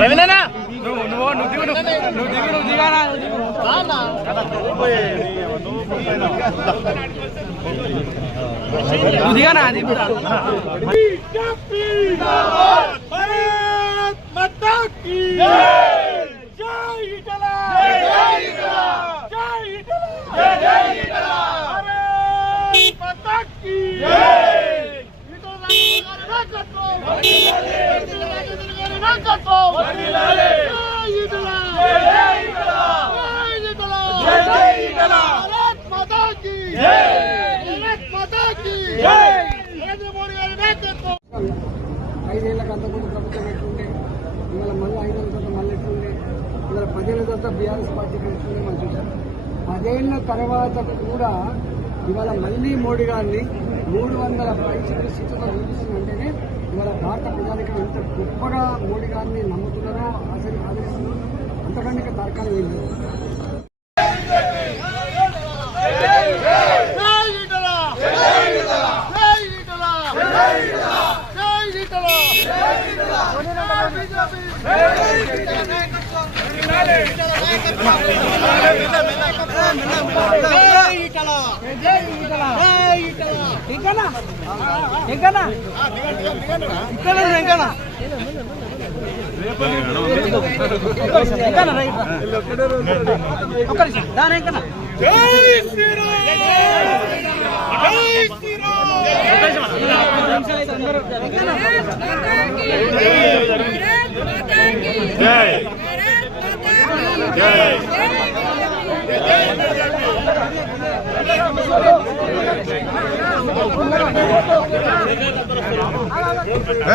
రవినా ఐదేళ్లకు అంతకుముందు ప్రభుత్వం ఎట్లుండే, ఇవాళ మళ్ళీ 5 ఏళ్ళ తర్వాత మళ్ళీ ఎట్లుండే, ఇవాళ 10 ఏళ్ళ తర్వాత బీఆర్ఎస్ పార్టీకి ఎట్లుండే మనం చూసాం. 10 ఏళ్ల తర్వాత కూడా ఇవాళ మళ్ళీ మోడీ గారిని 300 పైసలు స్థితిలో చూపిస్తుందంటేనే ఇవాళ భారత ప్రజానికి ఎంత గొప్పగా మోడీ గారిని నమ్ముతున్నారో ఆదరిస్తున్నారో అంతకంటే తర్కాలు వెళ్ళదు.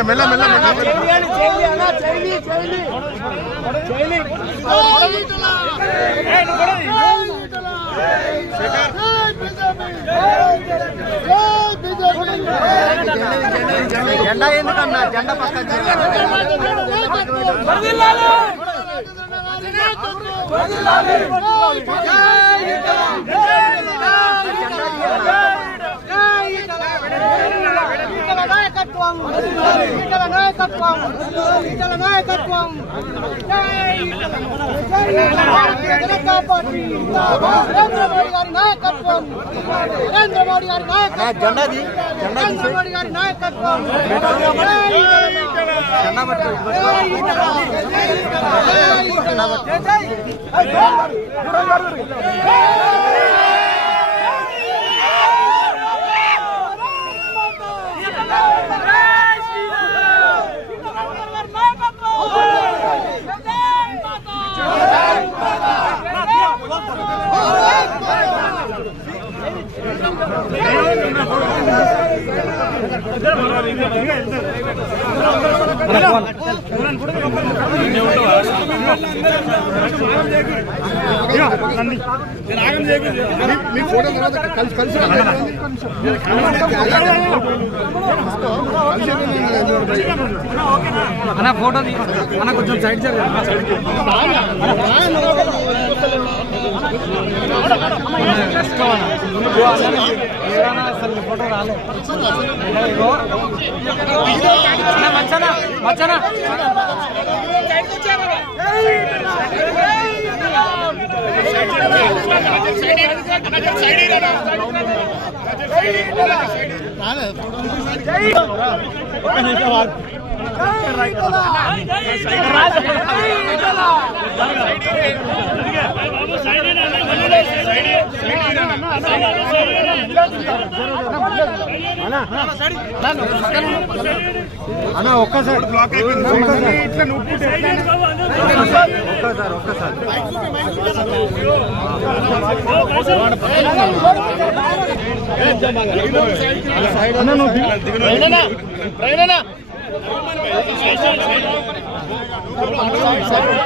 మెల్ల మెల్ల జెండా ఎందుకన్నా జెండా పక్కన అన్న ఫోటో అన్న కొంచెం సైడ్ అసలు ఫోటో రాలేదు మచ్చనా మచ్చనా సైడ్ అన్న ఒక్కసారి ఇట్లా ఒక్కసారి